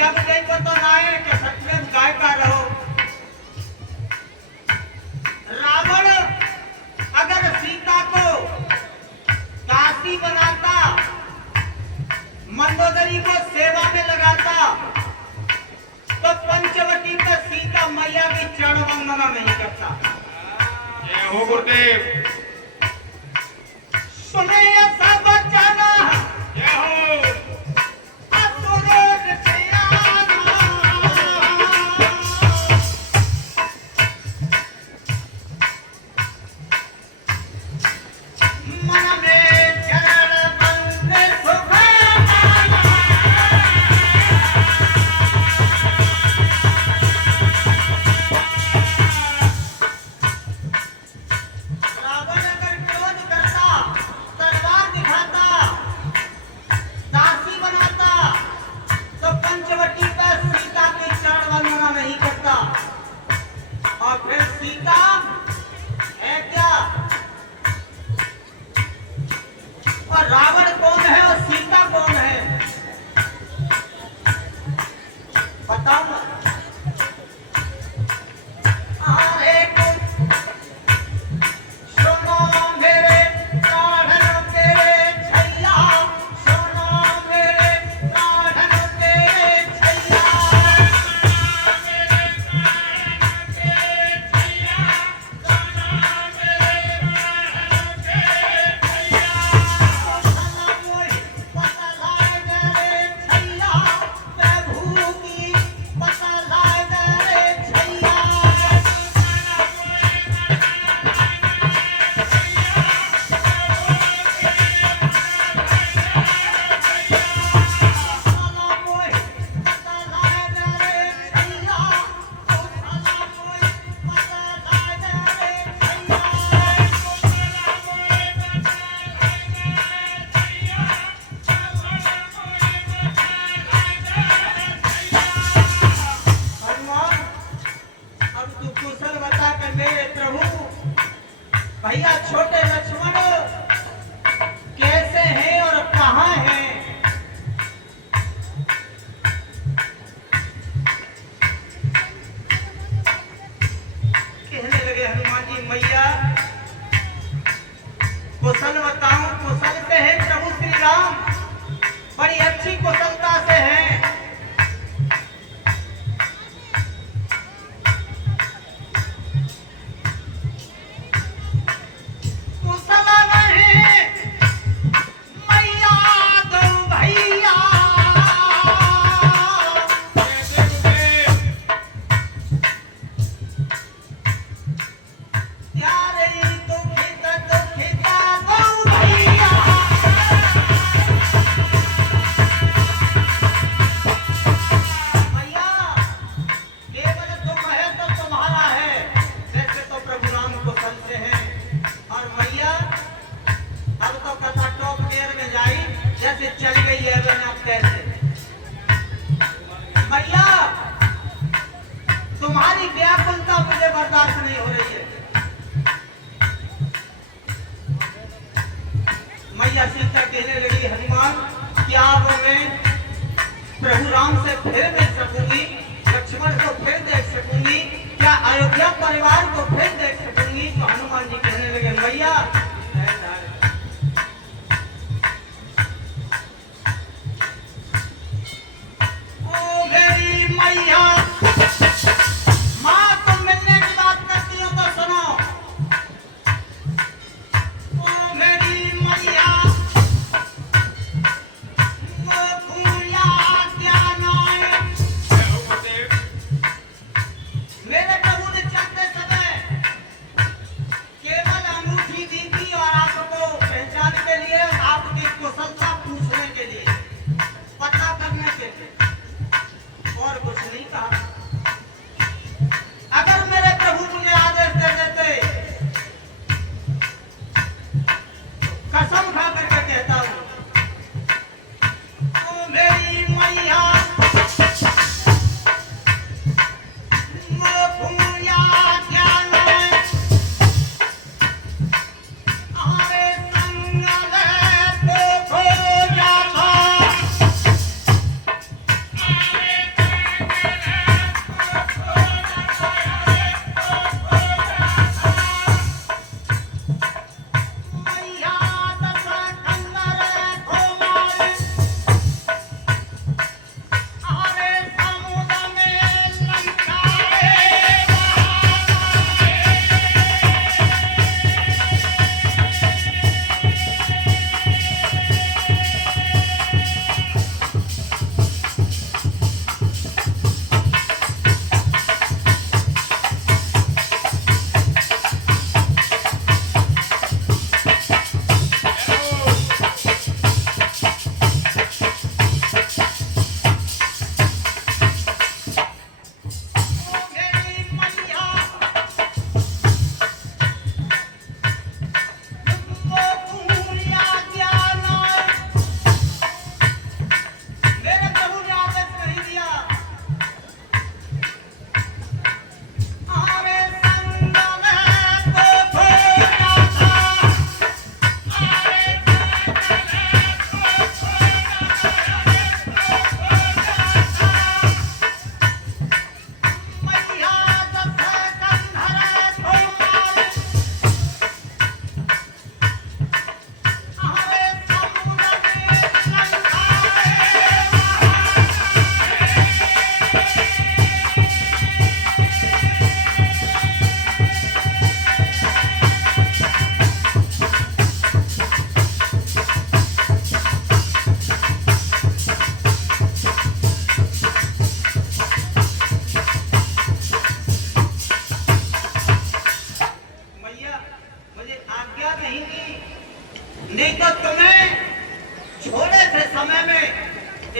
मैया भी नहीं पता ना है कि सच में गाय का रहो। रावण अगर सीता को दासी बनाता, मंदोदरी को सेवा में लगाता, तो पंचवटी का सीता मैया की चरण वंदना नहीं करता। जय हो गुरुदेव। सुने ऐसा बचाना, जय हो। रावण कौन है और सीता कौन है बताओ ना। भैया छोटे लक्ष्मण कैसे हैं और कहां हैं? कहने लगे हनुमान जी मैया कुशल बताऊं, कुशल से है प्रभु श्री राम, बड़ी अच्छी कुशलता से हैं। मैया तुम्हारी व्याकुलता मुझे बर्दाश्त नहीं हो रही है। मैया सीता कहने लगी हनुमान क्या अब मैं प्रभु राम से फिर मिल सकूंगी, लक्ष्मण को फिर देख सकूंगी, क्या अयोध्या परिवार को फिर देख सकूंगी? तो हनुमान जी कहने लगे मैया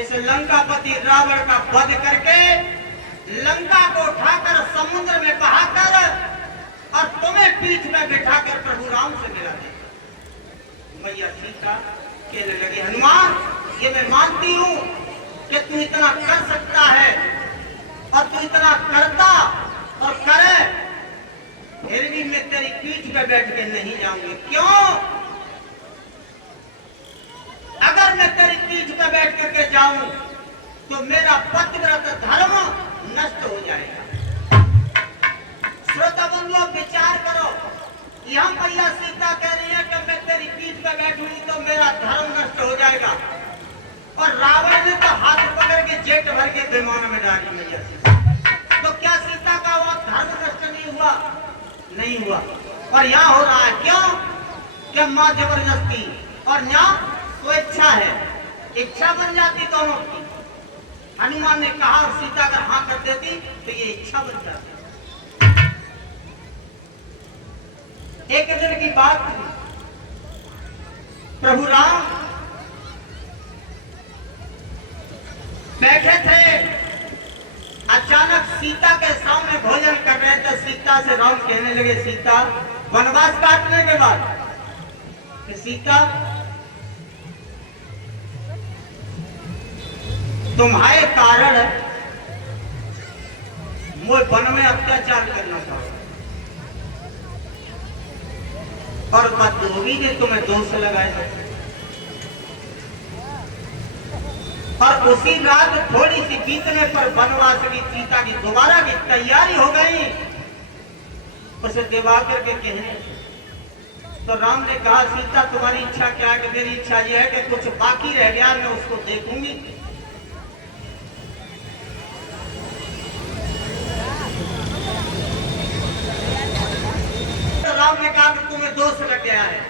इस लंकापति रावण का वध करके लंका को उठाकर समुद्र में बहाकर और तुम्हें पीठ में बिठाकर प्रभु राम से मिला दे। मैया सीता कहने लगी, हनुमान ये मैं मानती हूं कि तू इतना कर सकता है और तू इतना करता और करे, फिर भी मैं तेरी पीठ पे बैठ के नहीं जाऊंगी। क्यों? अगर मैं तेरी पीठ पे बैठ करके जाऊं तो मेरा पतिव्रत धर्म नष्ट हो जाएगा। श्रोता बंधुओं विचार करो, यहां मैया सीता कह रही है कि मैं तेरी पीठ पे बैठूंगी तो मेरा धर्म नष्ट हो जाएगा, और रावण ने तो हाथ पकड़ के जेट भर के विमान में डाली मैया सीता। तो क्या सीता का वो धर्म नष्ट नहीं हुआ? नहीं हुआ। और यहाँ हो रहा है क्यों? कि मां जबरदस्ती, और यहाँ तो इच्छा है, इच्छा बन जाती दोनों की। हनुमान ने कहा और सीता अगर हाँ कर देती तो ये इच्छा बन जाती। एक दिन की बात थी, प्रभु राम बैठे थे, अचानक सीता के सामने भोजन कर रहे थे। सीता से राम कहने लगे, सीता वनवास काटने के बाद कि सीता तुम्हारे कारण मुझे वन में अत्याचार करना पड़ा, और बदलोगी ने तुम्हें दोष लगाया। और उसी रात थोड़ी सी बीतने पर वनवास की सीता की दोबारा की तैयारी हो गई। उसे दिवाकर के कहने तो राम ने कहा, सीता तुम्हारी इच्छा क्या है? कि मेरी इच्छा यह है कि कुछ बाकी रह गया, मैं उसको देखूंगी। तो राम ने कहा कि तुम्हें दोष लग गया है,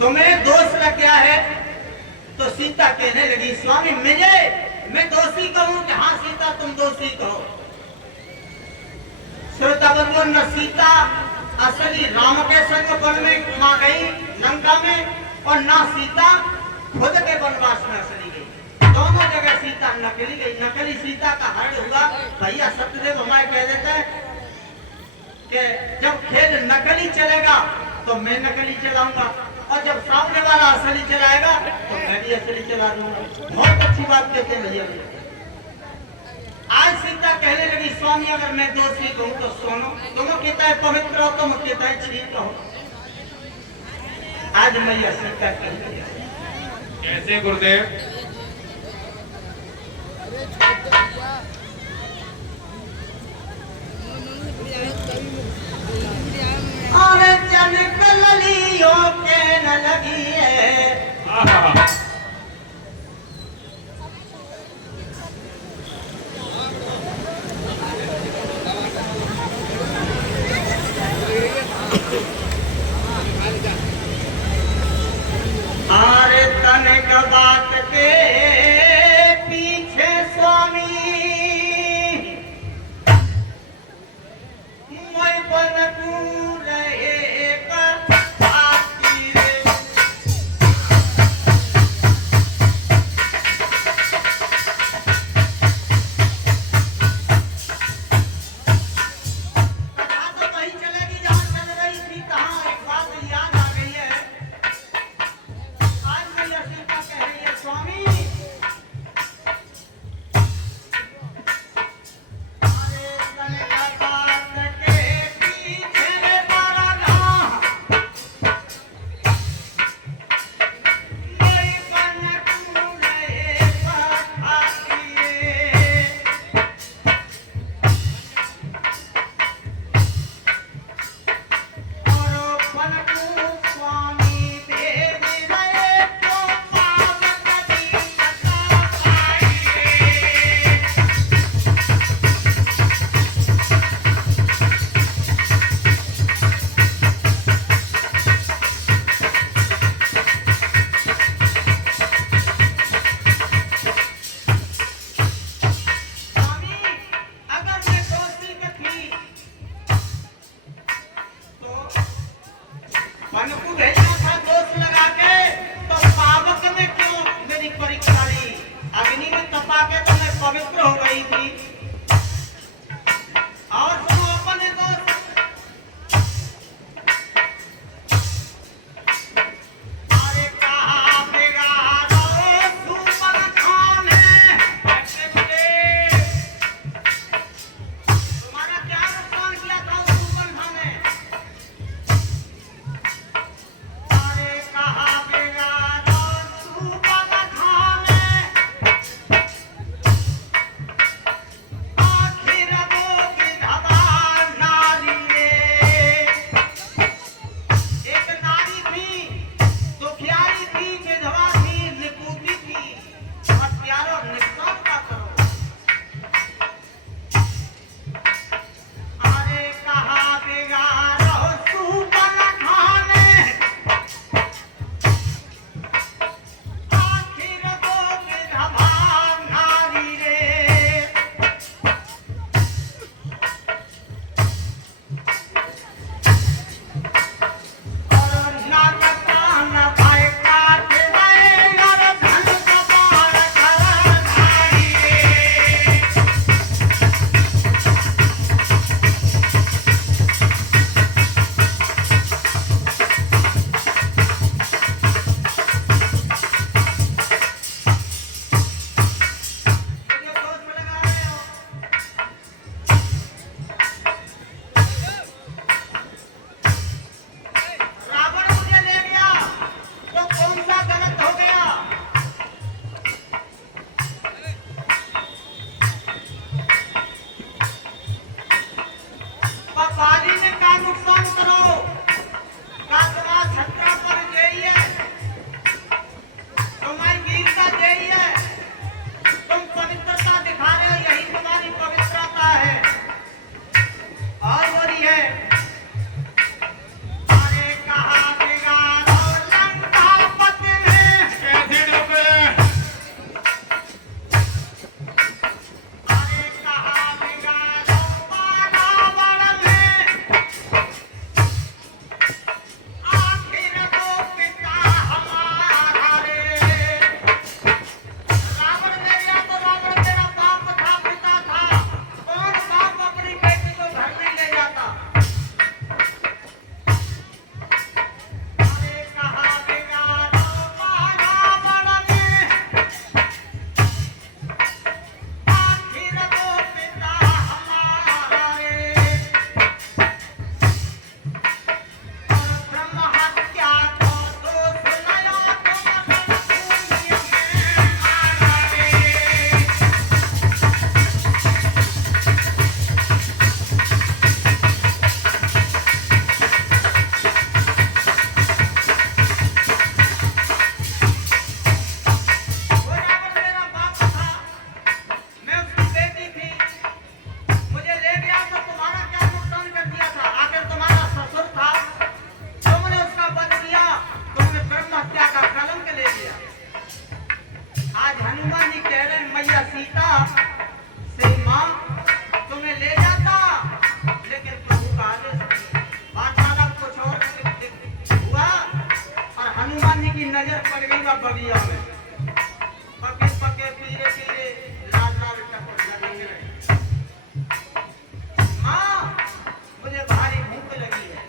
तुम्हें दोष लग गया है। तो सीता कहने लगी, स्वामी मैं दोषी कहूं कि हाँ सीता तुम दोषी कहो। श्रोता बंधुओं, न सीता असली राम के संग वन में आ गई लंका में, और न सीता खुद के वनवास में असली गई। दोनों जगह सीता नकली गई। नकली सीता का हरण हुआ। भैया सत्यदेव हमारे कह देते हैं कि जब खेल नकली चलेगा तो मैं नकली चलाऊंगा, और जब सामने वाला असली चलाएगा तो मैं भी असली चला दूंगा। बहुत अच्छी बात कहते हैं भैया। आज सीता कहने लगी, स्वामी अगर मैं दोषी कहूं तो सुनो, तुम कहता है पवित्र हो, तुम कहता है छीन कहो। आज मैया सीता कहती है, कैसे गुरुदेव? और जनक ललियों के न लगी है। आरे तनिक बात के पीछे स्वामी मैं बनकू रहे का आती रे। पवित्र हो गई थी। और सुनो अपने दोस्त, अरे कहाँ बिगाड़ो सुमन खाने, ऐसे बोले, तुम्हारा क्या नुकसान किया था उस सुमन खाने? अरे कहाँ बिगाड़ो सुमन खाने, आखिर वो विधवा नारी रे। एक नारी थी, दुखियारी थी, विधवा थी, निपुती थी, और प्यारो निस्वार्थ का करो। अरे कहाँ बिगाड़ो सुमन खाने, आखिर वो विधवा नारी रे। और नाटका न भाई काट गए, और धन कपाल कर धारी रे। मुझे दोस्त लगा रहे हो? रावण मुझे ले गया तो कौन सा गलत हो गया? पाली ने का नुकसान करो, का तुम्हारा छत्रा पर जाइए, तुम्हारी वीरता जाइए, तुम पवित्रता दिखा रहे हो, यही तुम्हारी पवित्रता है। और हो रही है, अरे कहाँ बिगाड़ो लंकापति ने, कैसे डूबे? अरे कहाँ बिगाड़ो बाणावड़ ने, आखिर वो पिता हमारा रे। रावण ने लिया तो रावण तेरा बाप था, पिता था, कौन बाप अपनी बेटी को घर नहीं ले जाता? अरे कहाँ बिगाड़ो बाणावड़ ने, आखिर वो पिता हमारा रे। ब्रह्म हत्या को दोष लयो तुम रणभूमि में आना रे। वो रावण मेरा बाप था, मैं उसकी बेटी थी, मुझे ले गया तो तुम्हारा क्या नुकसान कर दिया था? आखिर तुम्हारा ससुर था, तुमने उसका वध किया, तुमने ब्रह्म हत्या का कलंक ले लिया। आज हनुमान जी कह रहे हैं, मैया सीता से मां तुम्हें ले जाता, लेकिन प्रभु का आदेश नहीं। वार्तालाप कुछ और हुआ और हनुमान जी की नजर पड़ गई वह बगिया में, पके पके पीरे पीरे लाल लाल टपक लगे रहे। मां, मुझे भारी भूख लगी है।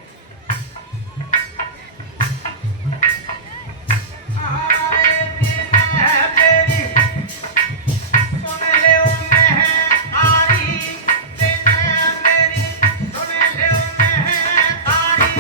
अरे दिन है मेरी, सुन ले मैं है तारी, दिन है मेरी, सुन ले मैं है तारी।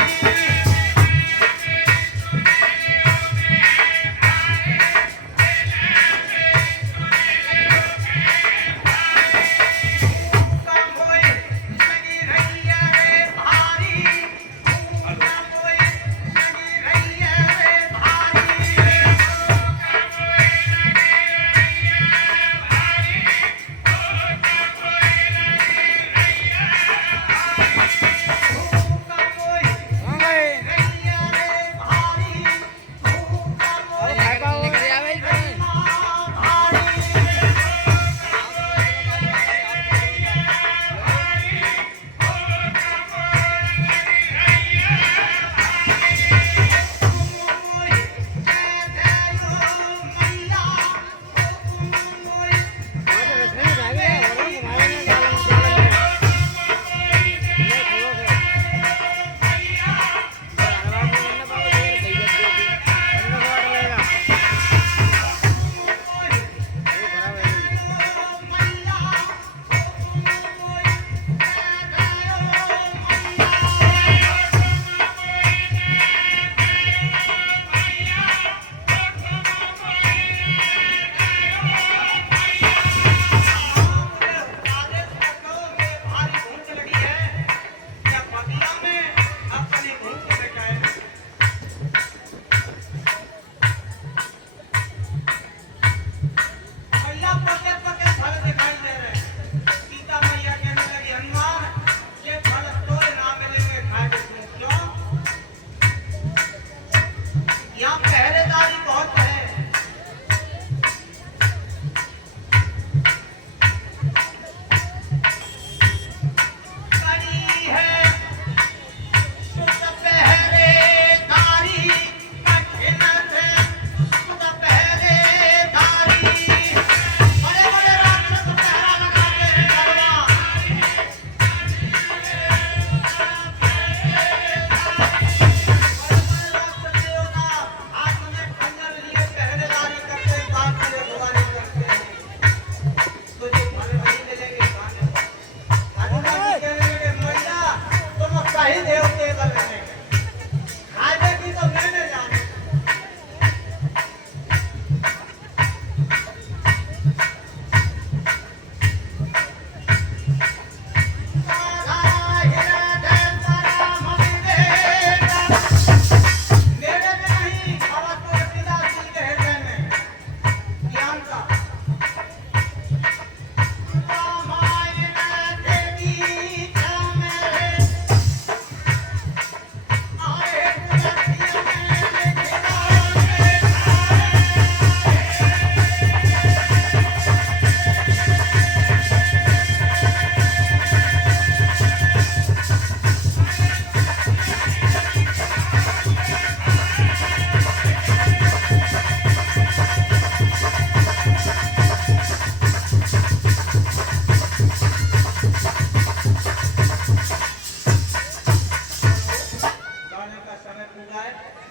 सकूंगा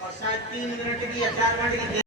और शायद 3 मिनट की या 4 मिनट की